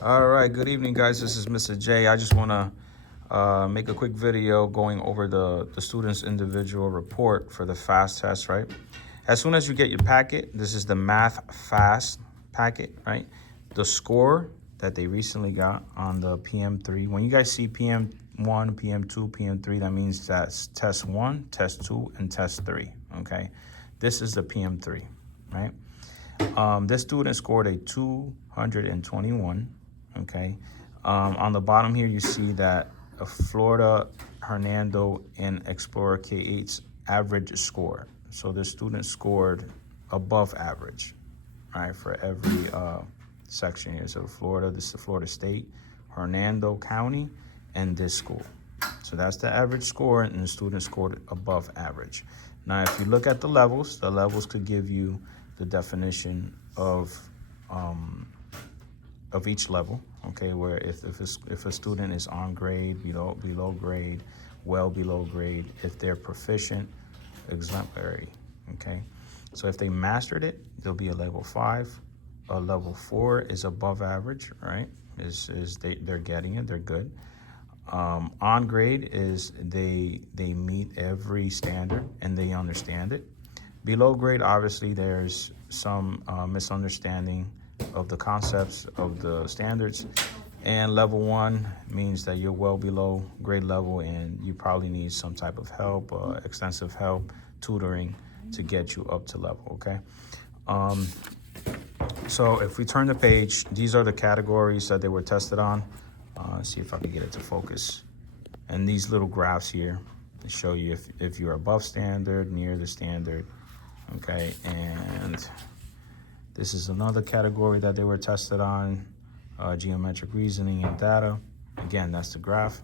All right, good evening, guys. This is Mr. J. I just want to make a quick video going over the student's individual report for the FAST test, right? As soon as you get your packet, this is the Math FAST packet, right? The score that they recently got on the PM3. When you guys see PM1, PM2, PM3, that means that's test 1, test 2, and test 3, okay? This is the PM3, right? This student scored a 221. Okay. On the bottom here, you see that Florida, Hernando, and Explorer K8's average score. So this student scored above average, right, for every section here. So Florida, this is the Florida State, Hernando County, and this school. So that's the average score, and the student scored above average. Now, if you look at the levels could give you the definition of each level, okay, where if a student is on grade, below grade, well below grade, if they're proficient, exemplary, okay. So if they mastered it, they'll be a level 5. A level 4 is above average, right? They're getting it, they're good. On grade is they meet every standard and they understand it. Below grade, obviously, there's some misunderstanding of the concepts of the standards. And level 1 means that you're well below grade level and you probably need some type of help, extensive help, tutoring to get you up to level, okay? So if we turn the page, these are the categories that they were tested on. See if I can get it to focus. And these little graphs here show you if you're above standard, near the standard, okay? And this is another category that they were tested on, geometric reasoning and data. Again, that's the graph.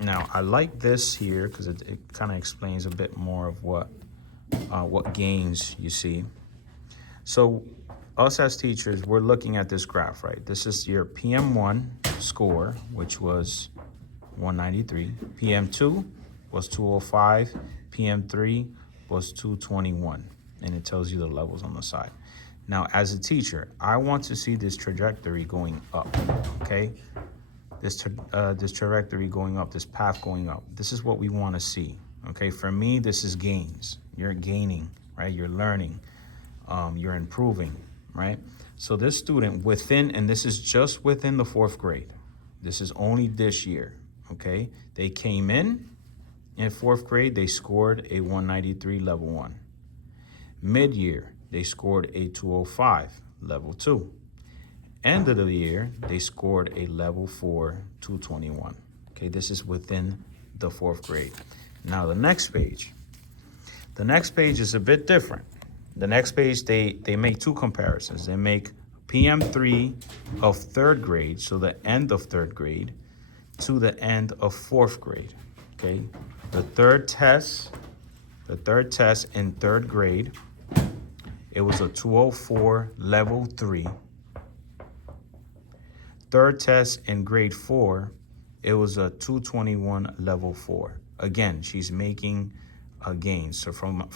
Now, I like this here because it kind of explains a bit more of what gains you see. So us as teachers, we're looking at this graph, right? This is your PM1 score, which was 193. PM2 was 205. PM3 was 221. And it tells you the levels on the side. Now, as a teacher, I want to see this trajectory going up, okay? This trajectory going up, this path going up. This is what we want to see, okay? For me, this is gains. You're gaining, right? You're learning, you're improving, right? So this student and this is just within the 4th grade. This is only this year, okay? They came in 4th grade, they scored a 193 level 1. Mid-year, they scored a 205, level 2. End of the year, they scored a level 4, 221. Okay, this is within the 4th grade. Now the next page. The next page is a bit different. The next page, they make 2 comparisons. They make PM3 of 3rd grade, so the end of 3rd grade, to the end of 4th grade, okay? The third test in 3rd grade, it was a 204 level 3. Third test in grade 4, it was a 221 level 4. Again, she's making a gain. So from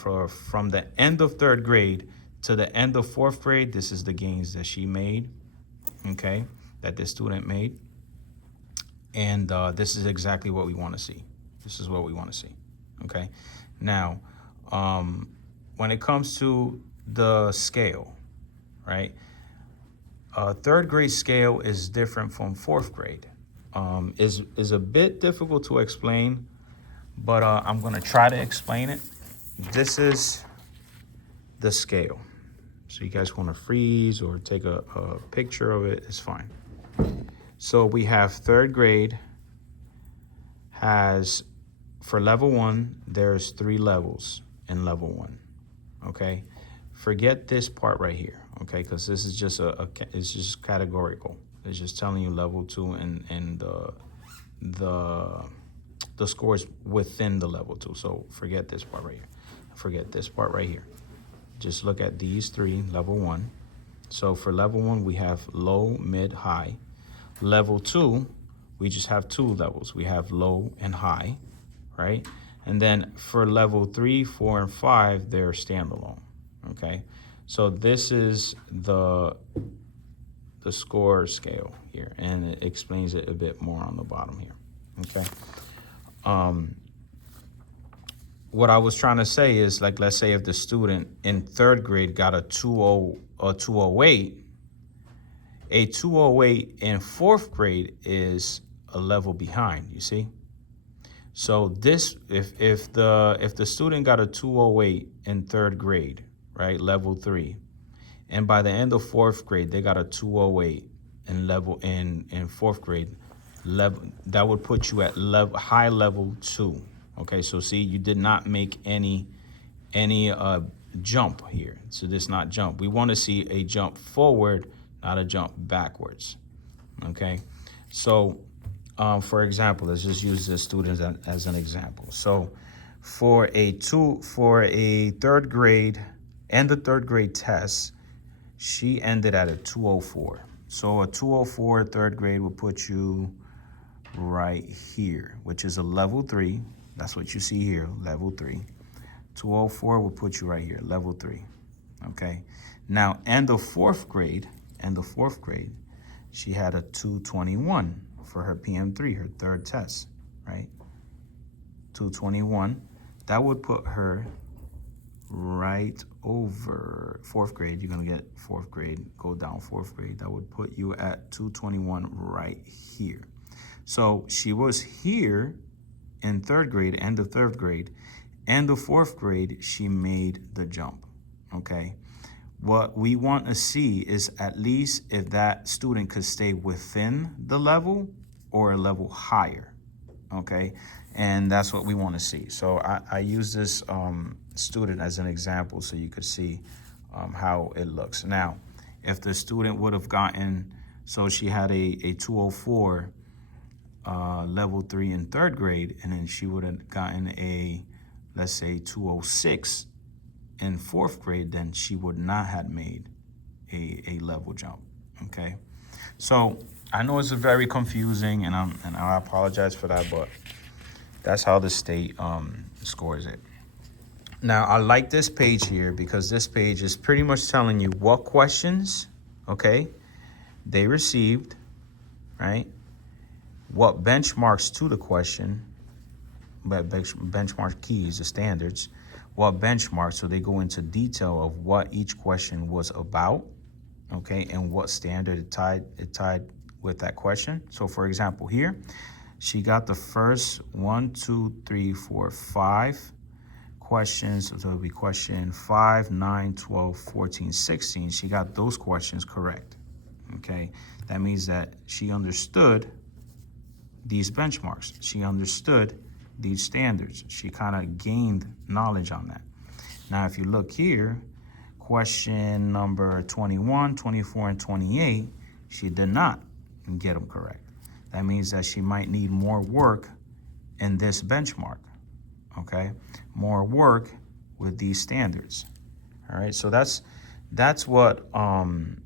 the end of 3rd grade to the end of 4th grade, this is the gains that she made, okay, that this student made. And this is exactly what we want to see. This is what we want to see, okay? Now, when it comes to the scale, right? 3rd grade scale is different from 4th grade. Is a bit difficult to explain, but I'm gonna try to explain it. This is the scale. So you guys wanna freeze or take a picture of it, it's fine. So we have 3rd grade has, for level 1, there's 3 levels in level 1, okay? Forget this part right here, okay? Because this is just it's just categorical. It's just telling you level 2 and the scores within the level 2. So forget this part right here. Forget this part right here. Just look at these 3, level 1. So for level 1, we have low, mid, high. Level 2, we just have 2 levels. We have low and high, right? And then for level 3, 4, and 5, they're standalone, okay? So this is the the score scale here, and it explains it a bit more on the bottom here. Okay. What I was trying to say is, like, let's say if the student in 3rd grade got a 208, a 208 in 4th grade is a level behind, you see? So this, if the student got a 208 in 3rd grade, right, level 3, and by the end of 4th grade they got a 208 in 4th grade level, that would put you at high level 2. Okay, so see, you did not make any jump here. So this not jump. We want to see a jump forward, not a jump backwards. Okay, so for example, let's just use the students as an example. So for a 3rd grade and the 3rd grade test, she ended at a 204. So a 204 3rd grade will put you right here, which is a level 3. That's what you see here, level 3. 204 will put you right here, level 3. Okay. Now, end of 4th grade, she had a 221 for her PM3, her 3rd test, right? 221. That would put her right over 4th grade. You're gonna get 4th grade, go down 4th grade. That would put you at 221 right here. So she was here in 3rd grade, end of 3rd grade, end of 4th grade, she made the jump, okay? What we want to see is at least if that student could stay within the level or a level higher, okay? And that's what we want to see. So I use this student as an example so you could see how it looks. Now, if the student would have gotten, so she had a 204, level 3 in 3rd grade, and then she would have gotten a, let's say, 206 in 4th grade, then she would not have made a level jump. Okay, so I know it's very confusing, and I apologize for that, but that's how the state scores it. Now, I like this page here because this page is pretty much telling you what questions, okay, they received, right? What benchmarks to the question, but benchmark keys, the standards, what benchmarks, so they go into detail of what each question was about, okay, and what standard it tied with that question. So for example, here, she got the first 1, 2, 3, 4, 5 questions. So it'll be question 5, 9, 12, 14, 16. She got those questions correct, okay? That means that she understood these benchmarks. She understood these standards. She kind of gained knowledge on that. Now, if you look here, question number 21, 24, and 28, she did not get them correct. That means that she might need more work in this benchmark, okay? More work with these standards, all right? So that's what, and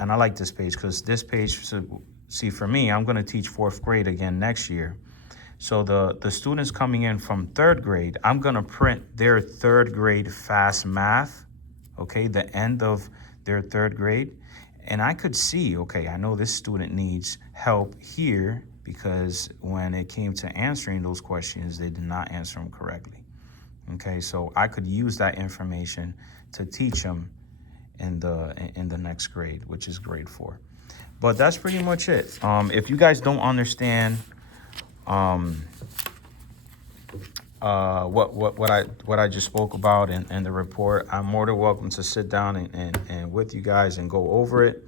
I like this page because this page, see, for me, I'm going to teach 4th grade again next year. So the students coming in from 3rd grade, I'm going to print their 3rd grade fast math, okay, the end of their 3rd grade. And I could see, okay, I know this student needs help here because when it came to answering those questions, they did not answer them correctly. Okay, so I could use that information to teach them in the next grade, which is grade 4. But that's pretty much it. If you guys don't understand what I just spoke about in the report, I'm more than welcome to sit down and with you guys and go over it.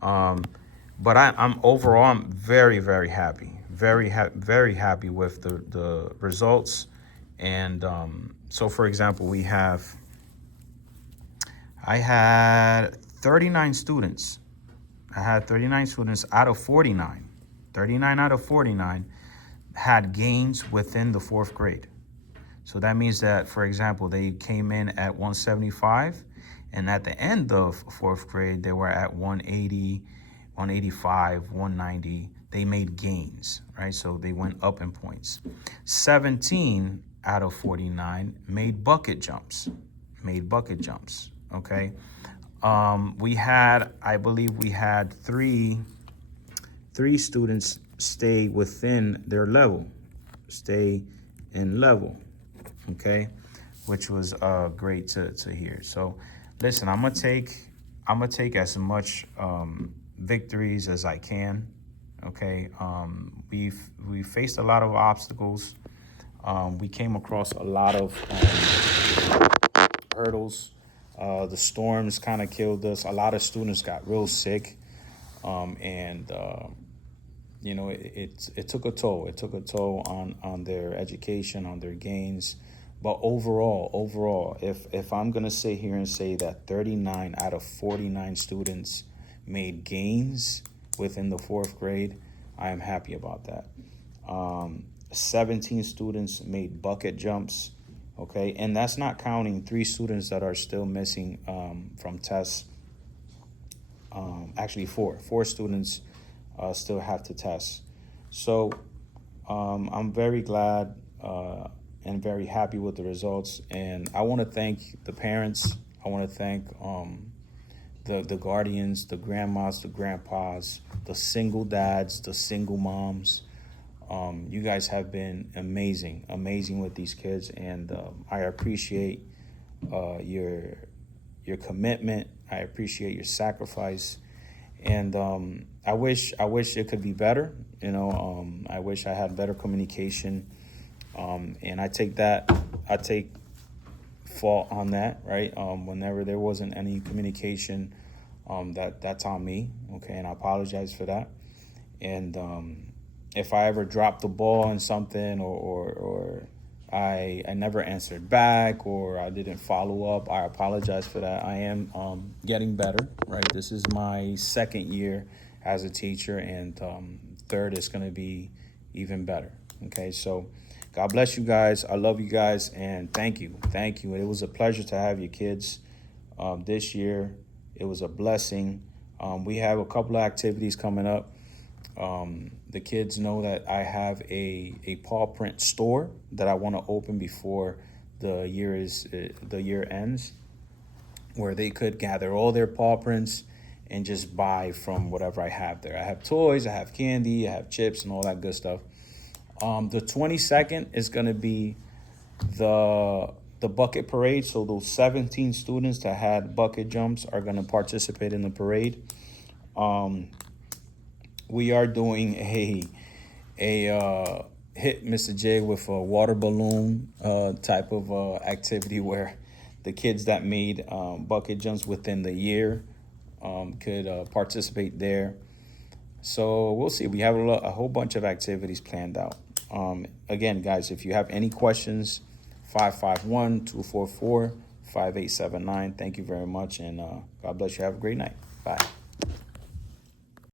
But I'm overall, I'm very, very happy, very happy with the results. And so, for example, I had 39 students. I had 39 students out of 49. 39 out of 49 had gains within the 4th grade. So that means that, for example, they came in at 175, and at the end of 4th grade, they were at 180, 185, 190. They made gains, right? So they went up in points. 17 out of 49 made bucket jumps, okay? I believe we had three students stay within their level, stay in level, okay, which was great to hear. So listen, I'm gonna take as much victories as I can, okay. We faced a lot of obstacles. We came across a lot of hurdles. The storms kind of killed us. A lot of students got real sick, and you know, it took a toll. It took a toll on their education, on their gains. But overall, if I'm gonna sit here and say that 39 out of 49 students made gains within the 4th grade, I am happy about that. 17 students made bucket jumps, okay, and that's not counting 3 students that are still missing from tests. Actually, four students still have to test. So I'm very glad and very happy with the results. And I want to thank the parents. I want to thank the guardians, the grandmas, the grandpas, the single dads, the single moms. You guys have been amazing with these kids, and I appreciate your commitment. I appreciate your sacrifice, and I wish it could be better. You know, I wish I had better communication, and I take fault on that. Right, whenever there wasn't any communication, that's on me. Okay, and I apologize for that. And if I ever dropped the ball on something, or I never answered back, or I didn't follow up, I apologize for that. I am getting better, right? This is my 2nd year as a teacher, and 3rd is going to be even better. Okay, so God bless you guys. I love you guys, and thank you. It was a pleasure to have your kids this year. It was a blessing. We have a couple of activities coming up. The kids know that I have a paw print store that I want to open before the year ends, where they could gather all their paw prints and just buy from whatever I have there. I have toys, I have candy, I have chips, and all that good stuff. The 22nd is going to be the bucket parade. So those 17 students that had bucket jumps are going to participate in the parade. We are doing a hit Mr. J with a water balloon type of activity, where the kids that made bucket jumps within the year could participate there. So we'll see. We have a whole bunch of activities planned out. Again, guys, if you have any questions, 551-244-5879. Thank you very much, and God bless you. Have a great night. Bye.